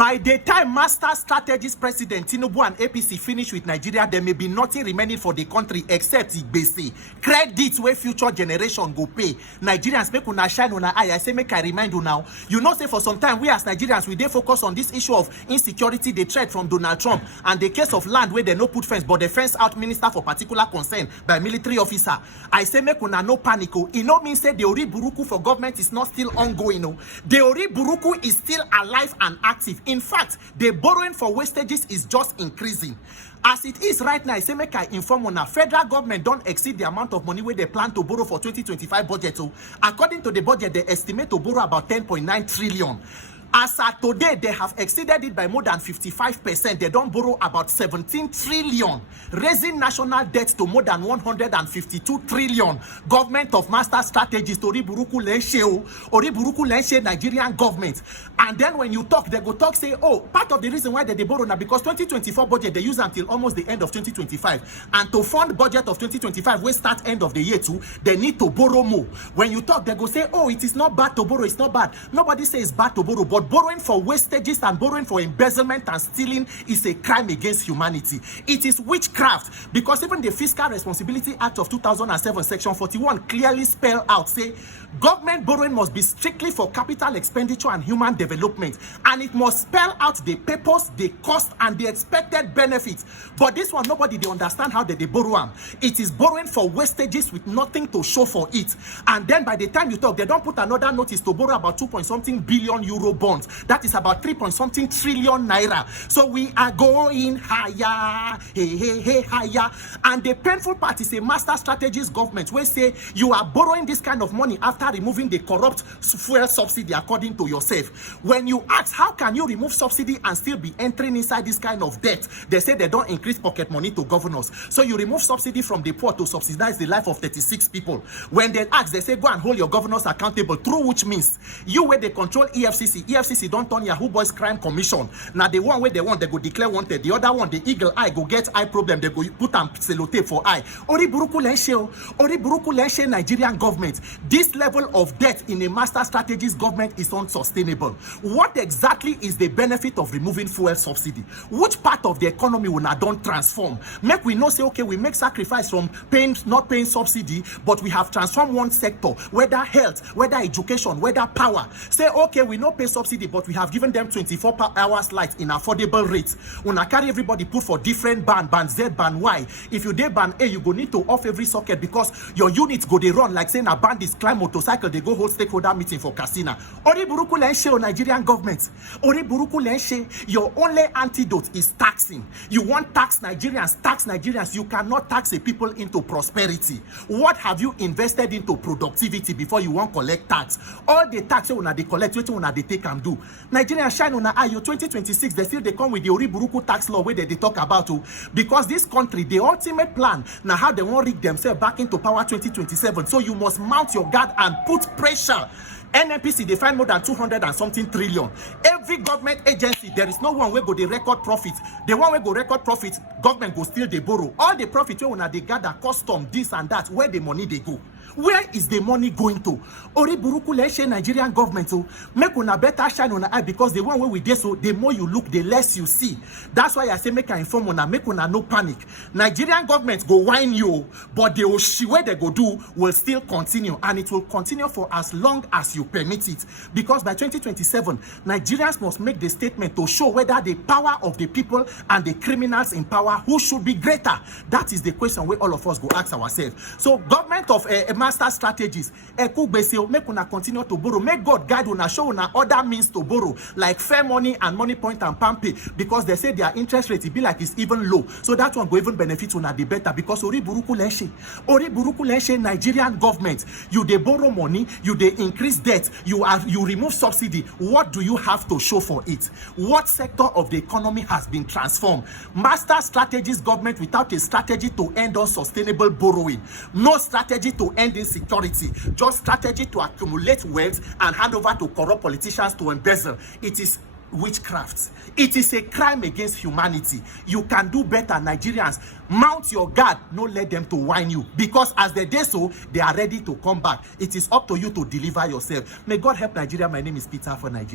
By the time Master Strategist President Tinubu and APC finish with Nigeria, there may be nothing remaining for the country except Igbese. Credits where future generation go pay. Nigerians make una shine una eye. I say make I remind you now. You know say for some time we as Nigerians we dey focus on this issue of insecurity, the threat from Donald Trump and the case of land where they no put fence but they fence out minister for particular concern by military officer. I say make una no panic. It no mean say the Ori Buruku for government is not still ongoing. The Ori Buruku is still alive and active. In fact, the borrowing for wastages is just increasing. As it is right now, I say make I inform on federal government don't exceed the amount of money where they plan to borrow for 2025 budget. So, according to the budget, they estimate to borrow about 10.9 trillion. As at today, they have exceeded it by more than 55%. They don't borrow about 17 trillion, raising national debt to more than 152 trillion. Government of Master Strategist, Ori Buruku Lenshe, Nigerian government. And then when you talk, they go talk, say, oh, part of the reason why they borrow now, because 2024 budget, they use until almost the end of 2025. And to fund budget of 2025, we start end of the year too, they need to borrow more. When you talk, they go say, oh, it is not bad to borrow, it's not bad. Nobody says it's bad to borrow, but borrowing for wastages and borrowing for embezzlement and stealing is a crime against humanity. It is witchcraft, because even the Fiscal Responsibility Act of 2007 section 41 clearly spell out, say government borrowing must be strictly for capital expenditure and human development, and it must spell out the purpose, the cost and the expected benefits. But this one, nobody they understand how they borrow them. It is borrowing for wastages with nothing to show for it. And then by the time you talk, they don't put another notice to borrow about 2.something billion euro bonds. That is about 3.something trillion naira. So we are going higher, hey, higher. And the painful part is a Master Strategist government where say you are borrowing this kind of money after removing the corrupt fuel subsidy according to yourself. When you ask how can you remove subsidy and still be entering inside this kind of debt, they say they don't increase pocket money to governors. So you remove subsidy from the poor to subsidize the life of 36 people. When they ask, they say go and hold your governors accountable, through which means you where they control EFCC don't turn Yahoo Boys Crime Commission. Now the one where they want, they go declare wanted. The other one, the eagle eye, go get eye problem. They go put on sellotape for eye. Ori Buruku Lenshe, Nigerian government. This level of debt in a Master Strategist government is unsustainable. What exactly is the benefit of removing fuel subsidy? Which part of the economy will not don't transform? Make we know say, okay, we make sacrifice from not paying subsidy, but we have transformed one sector, whether health, whether education, whether power. Say, okay, we no pay subsidy, but we have given them 24 hours light in affordable rates. When I carry everybody put for different band Z, band Y. If you dey band A, you go need to off every socket because your units go they run like saying a band is climb motorcycle, they go hold stakeholder meeting for casino. Ori Buruku Lenshe, Nigerian government. Ori Buruku Lenshe, your only antidote is taxing. You want tax Nigerians. You cannot tax a people into prosperity. What have you invested into productivity before you want collect tax? All the tax you they collect, what you they take and do. Nigeria shine on eye. 2026, they come with the Ori Buruku tax law where they talk about because this country, the ultimate plan now how they want to rig themselves back into power 2027. So you must mount your guard and put pressure. NNPC, they find more than 200 and something trillion. Every government agency, there is no one where go they record profit. The one where go record profit, government go still they borrow. All the profit where they gather, custom, this and that, where the money they go. Where is the money going to? Ori Buruku Lenshe, Nigerian government, make una better shine on the eye because the one where we did so, the more you look, the less you see. That's why I say make I inform una, make una no panic. Nigerian government go whine you, but the oshi where they go do will still continue, and it will continue for as long as you permit it. Because by 2027, Nigerians must make the statement to show whether the power of the people and the criminals in power, who should be greater. That is the question where all of us go ask ourselves. So government of Master Strategies, make una continue to borrow. Make God guide una, show una other means to borrow, like fair money and money point and palm pay, because they say their interest rate be like it's even low. So that one go even benefit una the better. Because Ori Buruku Lenshe, Nigerian government, you they borrow money, you they increase debt, you remove subsidy. What do you have to show for it? What sector of the economy has been transformed? Master Strategist government without a strategy to end unsustainable borrowing, no strategy to end insecurity, just strategy to accumulate wealth and hand over to corrupt politicians to embezzle. It is witchcraft. It is a crime against humanity. You can do better, Nigerians. Mount your guard, no let them to whine you, because as they do so, they are ready to come back. It is up to you to deliver yourself. May God help Nigeria. My name is Peter for Nigeria.